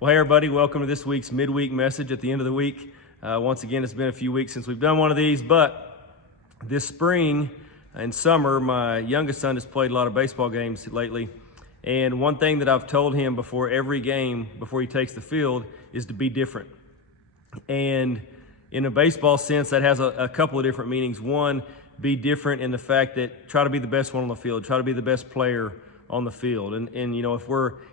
Well, hey everybody, welcome to this week's midweek message at the end of the week. Once again, it's been a few weeks since we've done one of these, but this spring and summer, my youngest son has played a lot of baseball games lately, and one thing that I've told him before every game, before he takes the field, is to be different. And in a baseball sense, that has a couple of different meanings. One, be different in the fact that try to be the best one on the field, try to be the best player on the field. And you know,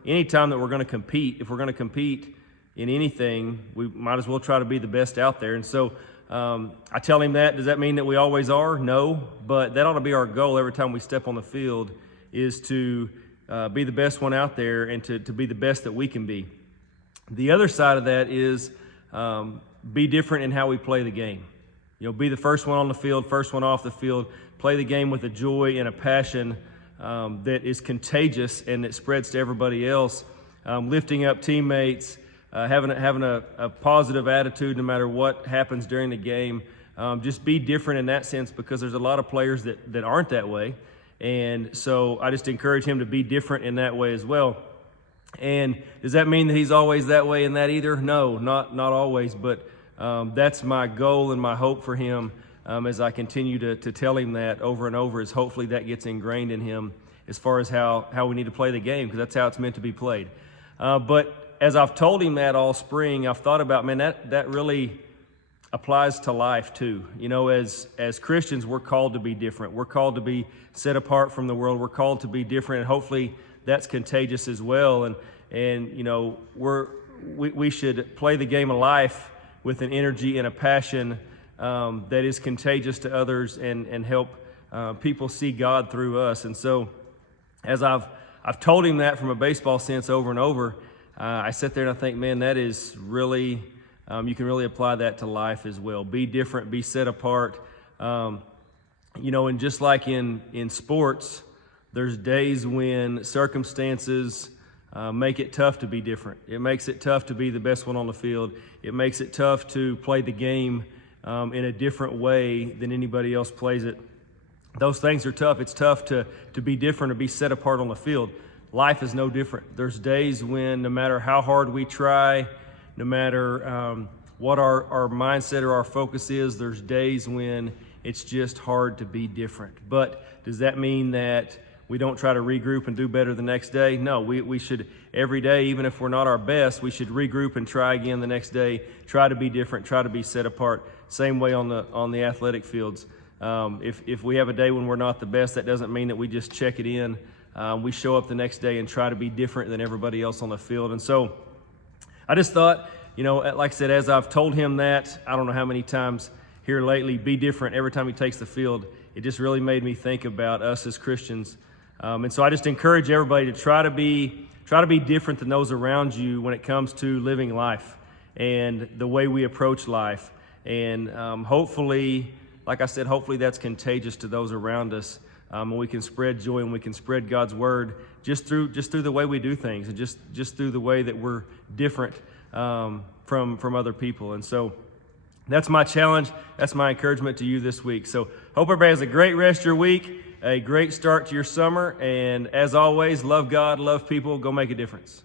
anytime that we're going to compete, if we're going to compete in anything, we might as well try to be the best out there. And so I tell him that. Does that mean that we always are? No, but that ought to be our goal every time we step on the field, is to be the best one out there and to be the best that we can be. The other side of that is be different in how we play the game. You know, be the first one on the field, first one off the field, play the game with a joy and a passion that is contagious and that spreads to everybody else, lifting up teammates, having a positive attitude no matter what happens during the game. Just be different in that sense, because there's a lot of players that aren't that way. And so I just encourage him to be different in that way as well. And does that mean that he's always that way in that either? No, not always, but that's my goal and my hope for him. As I continue to tell him that over and over, is hopefully that gets ingrained in him as far as how we need to play the game, because that's how it's meant to be played. But as I've told him that all spring, I've thought about, man, that really applies to life too. You know, as Christians, we're called to be different. We're called to be set apart from the world. We're called to be different, and hopefully that's contagious as well. And you know, we should play the game of life with an energy and a passion that is contagious to others and help people see God through us. And so as I've told him that from a baseball sense over and over, I sit there and I think, man, that is really, you can really apply that to life as well. Be different, be set apart. You know, and just like in sports, there's days when circumstances make it tough to be different. It makes it tough to be the best one on the field. It makes it tough to play the game in a different way than anybody else plays it. Those things are tough. It's tough to be different, to be set apart on the field. Life is no different. There's days when no matter how hard we try, no matter what our mindset or our focus is, there's days when it's just hard to be different. But does that mean that we don't try to regroup and do better the next day? No, we should every day, even if we're not our best, we should regroup and try again the next day, try to be different, try to be set apart. Same way on the athletic fields. If we have a day when we're not the best, that doesn't mean that we just check it in. We show up the next day and try to be different than everybody else on the field. And so I just thought, you know, like I said, as I've told him that, I don't know how many times here lately, be different every time he takes the field, it just really made me think about us as Christians. And so I just encourage everybody to try to be different than those around you when it comes to living life and the way we approach life. And hopefully, like I said, hopefully that's contagious to those around us. And we can spread joy and we can spread God's word just through the way we do things, and just through the way that we're different from other people. And so that's my challenge. That's my encouragement to you this week. So hope everybody has a great rest of your week, a great start to your summer. And as always, love God, love people, go make a difference.